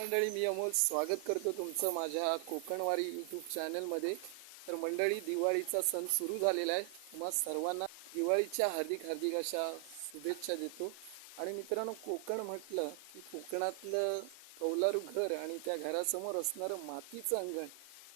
मंडळी मी अमोल स्वागत करतो तुमचं माझ्या कोकणवारी यूट्यूब चॅनलमध्ये तर मंडळी दिवाळीचा सण सुरू झालेला आहे. तुम्हा सर्वांना दिवाळीच्या हार्दिक हार्दिक अशा शुभेच्छा देतो. आणि मित्रांनो कोकण म्हटलं की कोकणातलं कौलारू घर आणि त्या घरासमोर असणारं मातीचं अंगण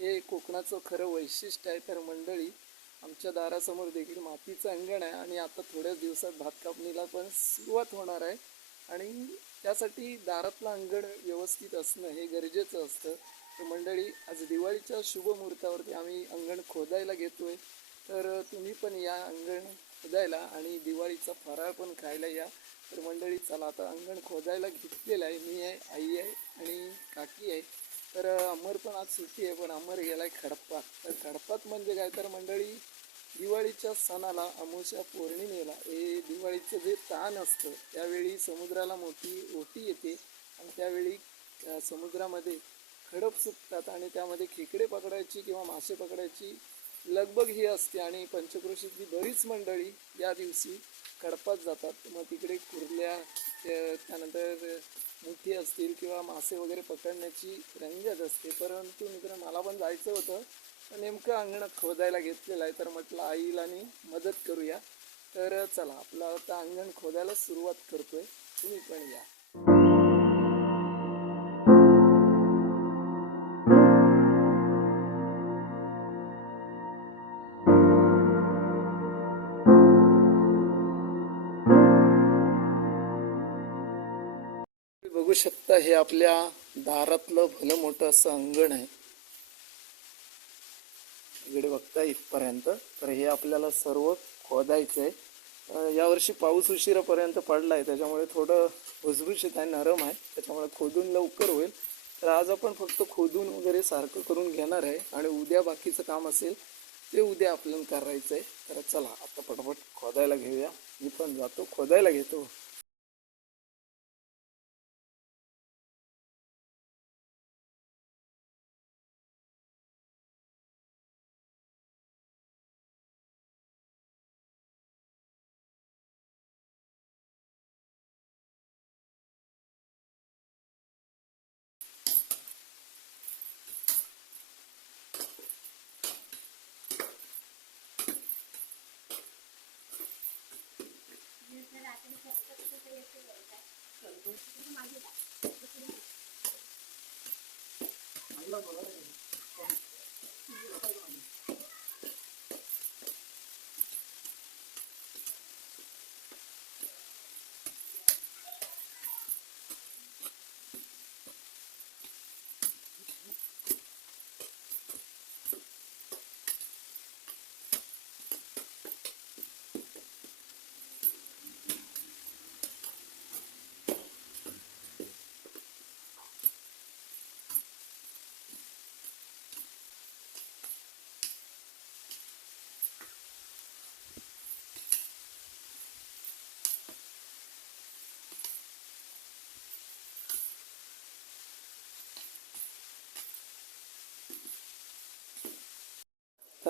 हे कोकणाचं खरं वैशिष्ट्य आहे. तर मंडळी आमच्या दारासमोर देखील मातीचं अंगण आहे आणि आता थोड्याच दिवसात भात कापणीला पण सुरुवात होणार आहे. आणि त्यासाठी दारातलं अंगण व्यवस्थित असणं हे गरजेचं असतं. तर मंडळी आज दिवाळीच्या शुभ मुहूर्तावरती आम्ही अंगण खोदायला घेतोय. तर तुम्ही पण या अंगण खोदायला आणि दिवाळीचा फराळ पण खायला या. तर मंडळी चला आता अंगण खोदायला घेतलेलं आहे. मी आहे आई आहे आणि काकी आहे. तर अमर पण आज सुट्टी आहे पण अमर गेला आहे खडपात. तर खडपात म्हणजे काय? तर मंडळी दिवाळीच्या सणाला अमावस्या पौर्णिमेला हे दिवाळीचं जे ताण असतं त्यावेळी समुद्राला मोठी ओटी येते आणि त्यावेळी समुद्रामध्ये खडप सुकतात आणि त्यामध्ये खेकडे पकडायची किंवा मासे पकडायची लगबग ही असते आणि पंचक्रोशीतली बरीच मंडळी या दिवशी खडपात जातात. मग तिकडे कुर्ल्या त्यानंतर मुठी असतील किंवा मासे वगैरे पकडण्याची रंगत असते. परंतु मित्र मला पण जायचं होतं. नेमकं अंगणात खोदायला घेतलेलं आहे तर म्हटलं आईला आणि मदत करूया. तर चला आपलं आता अंगण खोदायला सुरुवात करतोय. तुम्ही पण या. तुम्ही बघू शकता हे आपल्या दारातलं भलं मोठं असं अंगण आहे. इकडे बघता इथपर्यंत. तर हे आपल्याला सर्व खोदायचं आहे यावर्षी पाऊस उशिरापर्यंत पडला आहे त्याच्यामुळे थोडं भुसभुशीत आहे नरम आहे. त्याच्यामुळे खोदून लवकर होईल. तर आज आपण फक्त खोदून वगैरे सारखं करून घेणार आहे. आणि उद्या बाकीचं काम असेल ते उद्या आपल्याला करायचं आहे तर चला आता पटापट खोदायला घेऊया. मी पण जातो. खोदायला घेतो. ভালো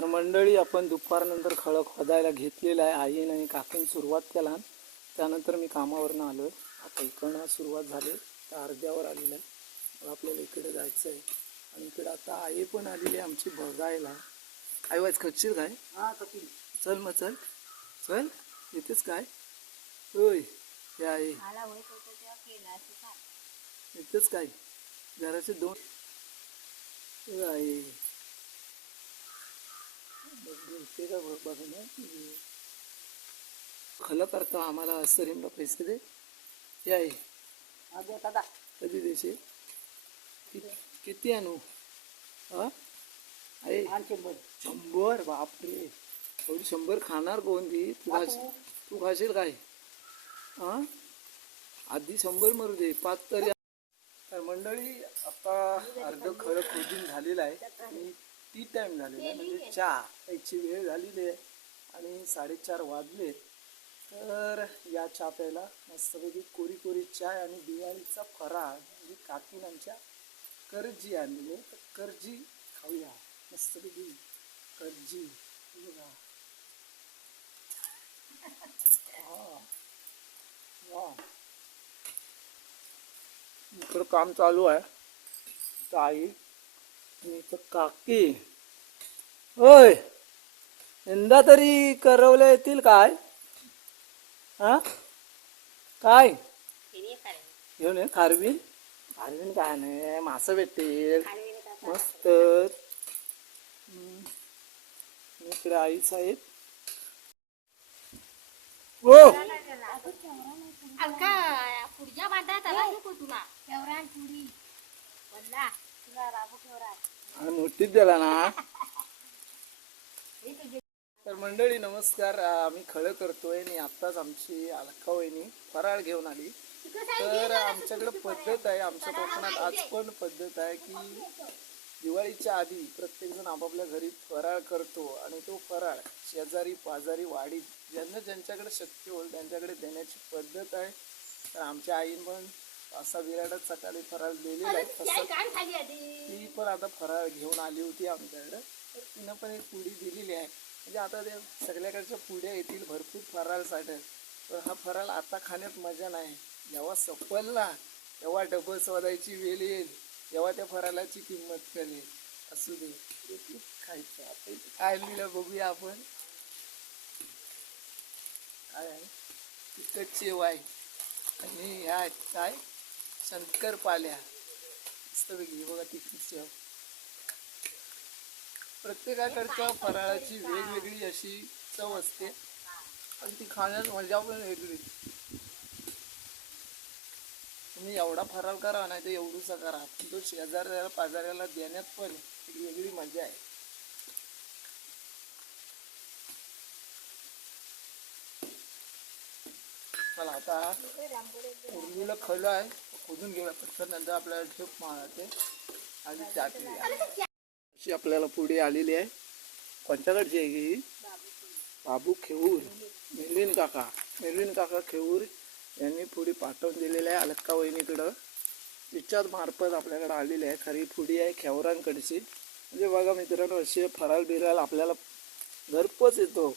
तर मंडळी आपण दुपारनंतर खळं खोदायला घेतलेलं आहे. आईने आणि काकीने सुरुवात केला. त्यानंतर मी कामावरनं आलो आहे आता इकडनं सुरुवात झाली. तर अर्ध्यावर आलेलं आहे. मग आपल्याला इकडे जायचं आहे आणि इकडे आता आई पण आलेली आहे आमची बघायला. आई वाज खच्चीर काय चल मग चल. चल. येतेच काय? होय. हे काय येतेच काय? घराचे दोन हे आहे बघते का बघ बघ ना खलं करतो आम्हाला सरीमला पैसे दे दादा. कधी देशील? कि- किती आणू? बघ शंभर. बापरे. एवढी शंभर खाणार कोण ती? तू खाशील तू खाशील काय? हा? आधी शंभर मरू दे. पाच तरी तर मंडळी आता अर्ध खरं खोदून झालेलं आहे. टी टाइम झालेला आहे म्हणजे चहा याची वेळ झालेली आहे आणि साडेचार वाजले. तर या चहा प्यायला मस्तपैकी कोरी कोरी चाय आणि दिवाळीचा फराळ म्हणजे काकीन आमच्या करजी आणलेली आहे. तर करजी खाऊया. मस्तपैकी करजी. बघा. इकडं काम चालू आहे. इथं आई इथं काकी. होय यंदा तरी करवले येतील काय? हा? काय? घेऊन ये खारवीन खारवीन काय नाही मासं भेटेल मस्त. इकडे आईच आहेत. हो पुढच्या बांधात आला तुला. एवढा तुला राबू ठेवरा ना द्याला ना. तर मंडळी नमस्कार. आम्ही खळं करतोय आणि आत्ताच आमची अलका वहिनी फराळ घेऊन आली. तर आमच्याकडे पद्धत आहे आमच्या कोकणात आज पण पद्धत आहे की दिवाळीच्या आधी प्रत्येक जण आपापल्या घरी फराळ करतो आणि तो फराळ शेजारी पाजारी वाडीत ज्यांना ज्यांच्याकडे शक्य होईल त्यांच्याकडे देण्याची पद्धत आहे. तर आमच्या आईने पण असा विराटच सकाळी फराळ दिलेला आहे तसं ती पण आता फराळ घेऊन आली होती आमच्याकडे. तर तिनं पण एक पुडी दिलेली आहे. म्हणजे आता ते सगळ्याकडच्या पुड्या येतील भरपूर फराळ साठेल तर हा फराळ आता खाण्यात मजा नाही. जेव्हा सपल ना तेव्हा डबल शोधायची वेळ येईल. तेव्हा त्या फराळाची किंमत कळेल असू दे. खायचं. आता काय लिहिलं बघूया आपण. काय आहे? तिखट शेव आहे आणि ह्या काय? शंकर पाल्या. मस्तपैकी बघा शेव प्रत्येकाकडच्या फराळाची वेगवेगळी अशी चव असते. पण ती खाण्यात मजा पण वेगळी. तुम्ही एवढा फराळ करा नाही तर एवढूसा करा. तो शेजाऱ्याला पाजाऱ्याला देण्यात पण वेगळी मजा आहे. चला आता उर्मीला खलं आहे खोदून घेऊया. पटकन नंतर आपल्याला झोप मारते आणि त्यात अशी आपल्याला पुढे आलेली आहे. कोणत्याकडची आहे ही? बाबू खेऊर. मेलविन काका. मेलविन काका खेऊर यांनी पुढे पाठवून दिलेलं आहे अलक्का वहिनीकडं. तिच्याच मार्फत आपल्याकडे आलेली आहे. खरी पुढी आहे खेवरांकडची. म्हणजे बघा मित्रांनो असे फराळ बिराल आपल्याला घरपोच येतो.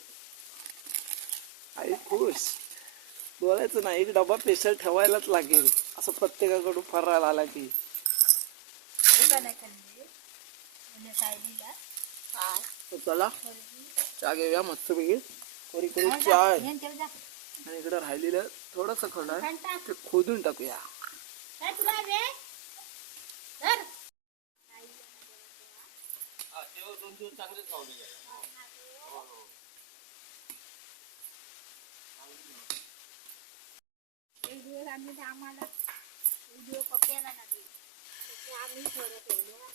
आई खुश. बोलायचं नाही. एक डबा स्पेशल ठेवायलाच लागेल. असं प्रत्येकाकडून फराळ आला की. चला. चहा घेऊया मस्तपैकी कोरी कोरी चहा आहे आणि इकडं राहिलेलं थोडंसं खड आहे. ते खोदून टाकूया. तुला वे धर. एक दिवस आम्ही आम्हाला एक दिवस पप्प्याला ना दे ते आम्ही थोडं ठेवलं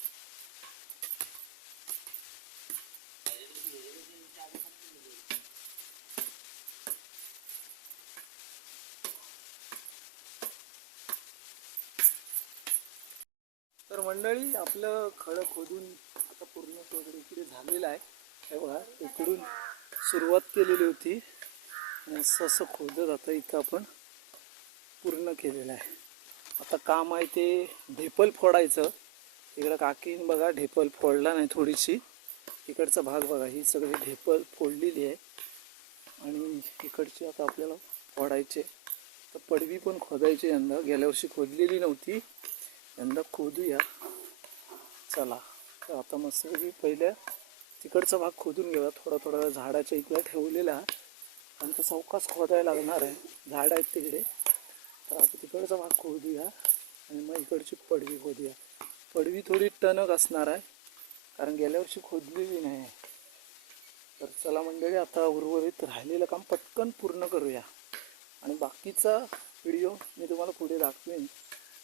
तर मंडळी आपलं खडं खोदून आता पूर्ण वगैरे इकडे झालेलं आहे. हे बघा इकडून सुरुवात केलेली होती. आणि असं असं खोदत आता इथं आपण पूर्ण केलेलं आहे. आता काम आहे ते ढेपल फोडायचं. इकडं काकीन बघा ढेपल फोडला नाही थोडीशी. इकडचा भाग बघा ही सगळी ढेपल फोडलेली आहे. आणि इकडची आता आपल्याला फोडायचे. तर पडवी पण खोदायची यंदा. गेल्या वर्षी खोदलेली नव्हती. यंदा खोदूया. चला. तर आता मस्तपैकी पहिल्या तिकडचा भाग खोदून घेऊया. थोडा थोडा झाडाच्या इकडे ठेवलेला. आणि तो चौकास खोदायला लागणार आहे. झाड आहेत तिकडे. तर आता तिकडचा भाग खोदूया आणि मग इकडची पडवी खोदूया. पडवी थोडी टणक असणार आहे कारण गेल्या वर्षी खोदलेली नाही. तर चला मंडळी आता उर्वरित राहिलेलं काम पटकन पूर्ण करूया. आणि बाकीचा व्हिडिओ मी तुम्हाला पुढे दाखवेन.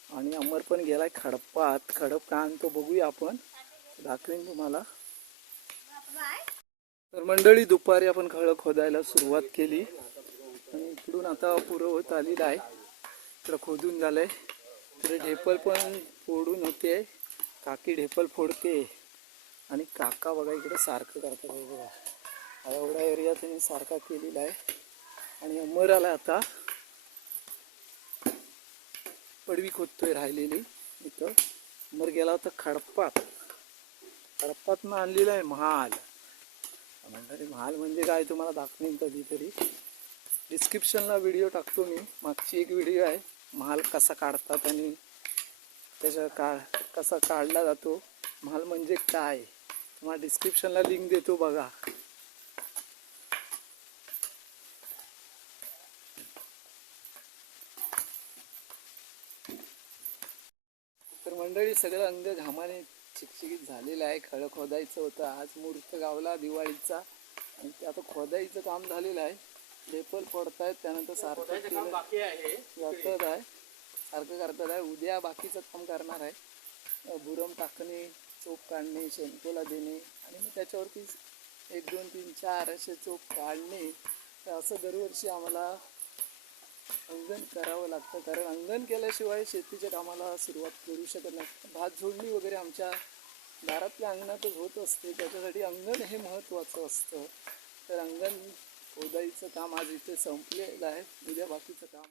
आणि अमर पण गेलाय खडपात. खडप का आणतो बघूया आपण. दाखवेन तुम्हाला. तर मंडळी दुपारी आपण खळ खोदायला सुरुवात केली. आणि इकडून आता पुरं होत आलेलं आहे. इकडं खोदून झालं आहे तिकडे ढेपल पण फोडून होते. काकी ढेपल फोडते. आणि काका बघा इकडे सारखं करतात बघा. हा एवढा एरिया त्यांनी सारखा केलेला आहे. आणि अमर आला आता. पडवी खोदतोय राहिलेली इथं. अमर गेला होता खडपात. खडपातनं आणलेला आहे महाल. म्हणणारे महाल म्हणजे काय तुम्हाला दाखवेन कधीतरी. डिस्क्रिप्शनला व्हिडिओ टाकतो मी. मागची एक व्हिडिओ आहे. महाल कसा काढतात आणि त्याच्या काळ कसा काढला जातो माल म्हणजे काय? तुम्हाला डिस्क्रिप्शनला लिंक देतो बघा. तर मंडळी सगळं अंग घामाने चिकचिकीत झालेलं आहे. खळं खोदायचं होतं. आज मुहूर्त गावला दिवाळीचा. आणि ते आता खोदायचं काम झालेलं आहे. लेपल पडतायत त्यानंतर सारखं केलं. जातात आहे. सारखं करतात आहे. उद्या बाकीचं काम करणार आहे. अं, बुरम टाकणे चोप काढणे शेणकोला देणे आणि मग त्याच्यावरती एक दोन तीन चार असे चोप काढणे. तर असं दरवर्षी आम्हाला अंगण करावं लागतं. कारण अंगण केल्याशिवाय शेतीच्या कामाला सुरुवात करू शकत नाही. भात झोडणी वगैरे आमच्या दारातल्या अंगणातच होत असते. त्याच्यासाठी अंगण हे महत्त्वाचं असतं. तर अंगण खोदाईचं काम आज इथे संपलेलं आहे. उद्या बाकीचं काम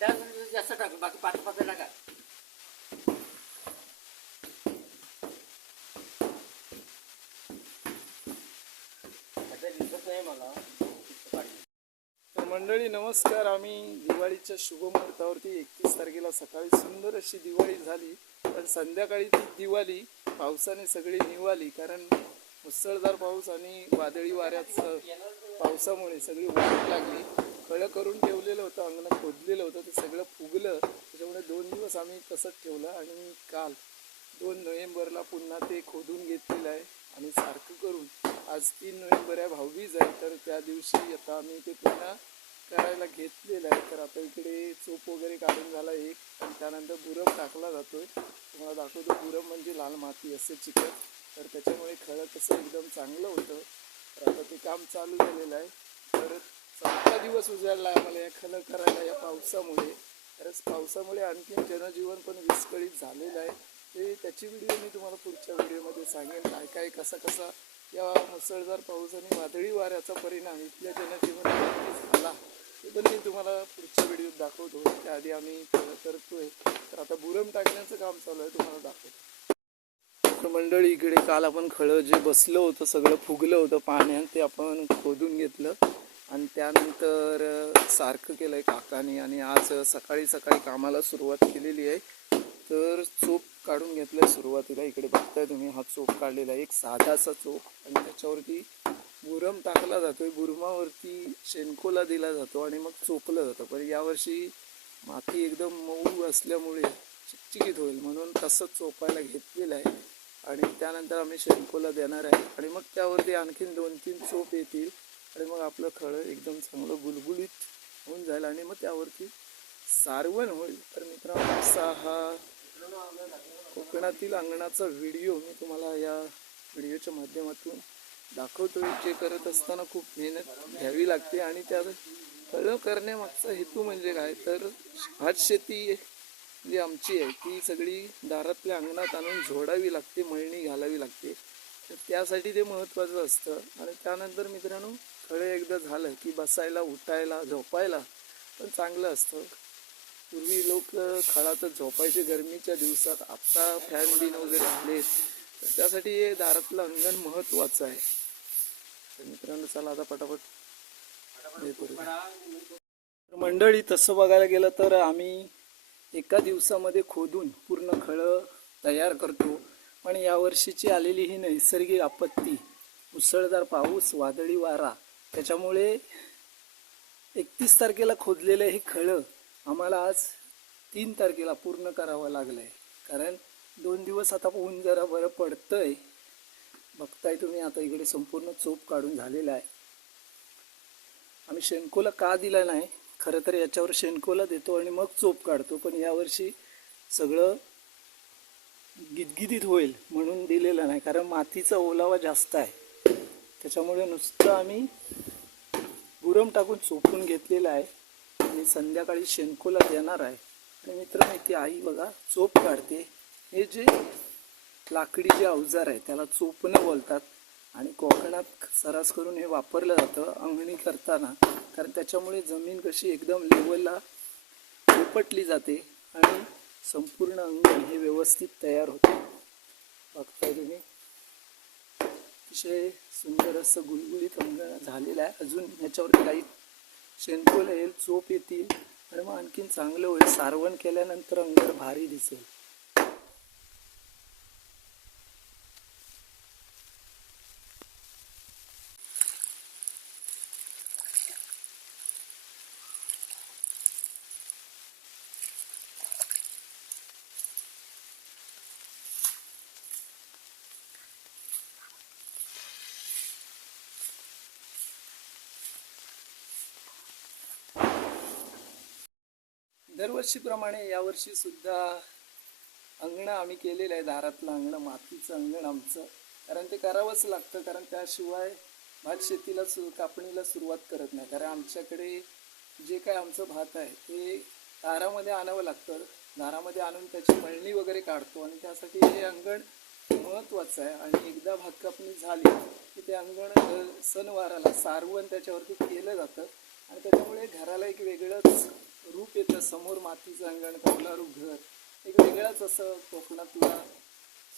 त्या जास्त टाक बाकी पाच पाच टाका. दिसत नाही मला. तर मंडळी नमस्कार. आम्ही दिवाळीच्या शुभ मुहूर्तावरती एकतीस तारखेला सकाळी सुंदर अशी दिवाळी झाली. पण संध्याकाळी ती दिवाळी पावसाने सगळी निवाली कारण मुसळधार पाऊस आणि वादळी वाऱ्याचं पावसामुळे सगळी वाट लागली. खळं करून ठेवलेलं होतं अंगणात खोदलेलं होतं ते सगळं फुगलं. त्याच्यामुळे दोन दिवस आम्ही तसंच ठेवलं आणि काल दोन नोव्हेंबरला पुन्हा ते खोदून घेतलेलं आहे आणि सारखं करून आज तीन नोव्हेंबर आहे भाऊबीज आहे. तर त्या दिवशी आता आम्ही ते पुन्हा करायला घेतलेलं आहे. तर आता इकडे चोप वगैरे काढून झाला एक आणि त्यानंतर बुरम टाकला जातोय. तुम्हाला दाखवतो बुरम म्हणजे लाल माती असते चिकट. तर त्याच्यामुळे खळं कसं एकदम चांगलं होतं. तर आता ते काम चालू झालेलं आहे. तर चौथा दिवस उजाडला आहे. आम्हाला या खलं करायला या पावसामुळे. खरंच पावसामुळे आणखी जनजीवन पण विस्कळीत झालेलं आहे. ते त्याची व्हिडिओ मी तुम्हाला पुढच्या व्हिडिओमध्ये सांगेन. काय काय कसा कसा या मुसळधार पाऊस आणि वादळी वाऱ्याचा परिणाम इथल्या जनजीवनावर झाला. ते पण मी तुम्हाला पुढच्या व्हिडिओत दाखवतो. त्याआधी आम्ही करतोय. तर आता बुरम टाकण्याचं काम चालू आहे. तुम्हाला दाखवतो. तर मंडळी इकडे काल आपण खळं जे बसलं होतं सगळं फुगलं होतं पाण्यात ते आपण खोदून घेतलं. आणि त्यानंतर सारखं केलं आहे काकाने आणि आज सकाळी सकाळी कामाला सुरुवात केलेली आहे. तर चोप काढून घेतलं आहे सुरुवातीला. इकडे बघताय तुम्ही हा चोप काढलेला आहे. एक साधासा चोप आणि त्याच्यावरती बुरम टाकला जातो आहे बुरमावरती शेणकोला दिला जातो आणि मग चोपलं जातं. पण यावर्षी माती एकदम मऊ असल्यामुळे चिकचिकीत होईल म्हणून तसं चोपायला घेतलेलं आहे. आणि त्यानंतर आम्ही शेणकोला देणार आहे. आणि मग त्यावरती आणखीन दोन तीन चोप येतील. आणि मग आपलं खळं एकदम चांगलं गुलगुलीत होऊन जाईल आणि मग त्यावरती सारवण होईल. तर मित्रांनो असा हा कोकणातील अंगणाचा व्हिडिओ मी तुम्हाला या व्हिडिओच्या माध्यमातून दाखवतोय. जे करत असताना खूप मेहनत घ्यावी लागते आणि त्या फळं करण्यामागचा हेतू म्हणजे काय? तर भात शेती जी आमची आहे ती सगळी दारातल्या अंगणात आणून झोडावी लागते मळणी घालावी लागते. तर त्यासाठी ते महत्त्वाचं असतं. आणि त्यानंतर मित्रांनो खळं एकदा झालं की बसायला उठायला झोपायला पण चांगलं असतं. पूर्वी लोक खळातच झोपायचे गरमीच्या दिवसात आत्ता फॅन बिन वगैरे आले तर त्यासाठी हे दारातलं अंगण महत्त्वाचं आहे. तर मित्रांनो चला आता पटापट हे करू मंडळी तसं बघायला गेलं तर आम्ही एका दिवसामध्ये खोदून पूर्ण खळं तयार करतो. पण यावर्षीची आलेली ही नैसर्गिक आपत्ती मुसळधार पाऊस वादळी वारा त्याच्यामुळे एकतीस तारखेला खोदलेलं हे खळं आम्हाला आज तीन तारखेला पूर्ण करावं लागलं आहे कारण दोन दिवस आता ऊन जरा बरं पडतं आहे बघताय तुम्ही आता इकडे संपूर्ण चोप काढून झालेला आहे. आम्ही शेणकोला का दिला नाही? खरं तर याच्यावर शेणकोला देतो आणि मग चोप काढतो पण यावर्षी सगळं गिदगिदीत होईल म्हणून दिलेलं नाही कारण मातीचा ओलावा जास्त आहे. त्याच्यामुळे नुसतं आम्ही बुरम टाकून चोपून घेतलेलं आहे. आणि संध्याकाळी शेणकोला देणार आहे. आणि मित्र ती आई बघा चोप काढते. हे जे लाकडी जे अवजार आहे त्याला चोपणं बोलतात. आणि कोकणात सरास करून हे वापरलं जातं अंगणी करताना. कारण त्याच्यामुळे जमीन कशी एकदम लेवलला उपटली जाते आणि संपूर्ण अंगण हे व्यवस्थित तयार होते. बघताय तुम्ही. अतिशय सुंदर असं गुलगुलीत अंग झालेलं आहे. अजून ह्याच्यावरती काही शेणकोल येईल चोप येतील. आणि मग आणखीन चांगलं होईल. सारवण केल्यानंतर अंगण भारी दिसेल. दरवर्षीप्रमाणे यावर्षी सुद्धा अंगणं आम्ही केलेलं आहे दारातलं अंगणं मातीचं अंगण आमचं. कारण ते करावंच लागतं कारण त्याशिवाय भात शेतीला सु कापणीला सुरुवात करत नाही. कारण आमच्याकडे जे काय आमचं भात आहे ते दारामध्ये आणावं लागतं. दारामध्ये आणून त्याची मळणी वगैरे काढतो आणि त्यासाठी हे अंगण महत्त्वाचं आहे. आणि एकदा भात कापणी झाली की ते अंगण सणवाराला सारवण त्याच्यावरती केलं जातं. आणि त्याच्यामुळे घराला एक वेगळंच रूप येतं समोर मातीचं अंगण कौलारू घर. एक वेगळाच असं कोकणातला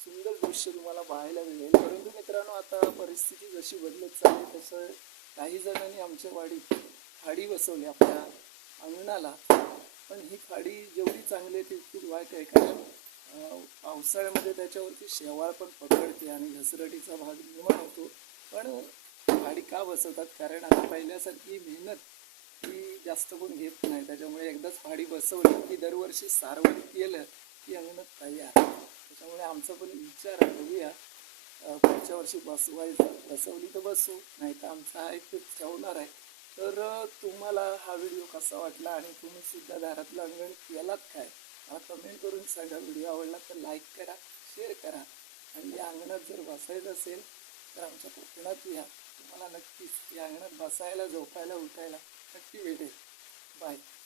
सुंदर दृश्य तुम्हाला पाहायला मिळेल. परंतु मित्रांनो आता परिस्थिती जशी बदलत चालली तसं काही जणांनी आमच्या वाडीत खाडी बसवली आपल्या अंगणाला. पण ही खाडी जेवढी चांगली आहे तितकीच वाईट आहे. कारण पावसाळ्यामध्ये त्याच्यावरती शेवाळ पण पकडते आणि घसरटीचा भाग निर्माण होतो. पण खाडी का बसवतात? कारण आता पहिल्यासारखी मेहनत जास्त कोण घेत नाही. त्याच्यामुळे एकदाच फाडी बसवली की दरवर्षी सारवण केलं की अंगणात तयार. त्याच्यामुळे आमचा पण विचार आहे बघूया. पुढच्या वर्षी बसवायचं. बसवली तर बसू नाही तर आमचा हा एक ठेवणार आहे. तर तुम्हाला हा व्हिडिओ कसा वाटला आणि तुम्ही सुद्धा दारातलं अंगण केलात काय? मला कमेंट करून सांगा. व्हिडिओ आवडला तर लाईक करा शेअर करा. आणि या अंगणात जर बसायचं असेल तर आमच्या कोकणात या. तुम्हाला नक्कीच या अंगणात बसायला झोपायला उठायला Thank you, Bye.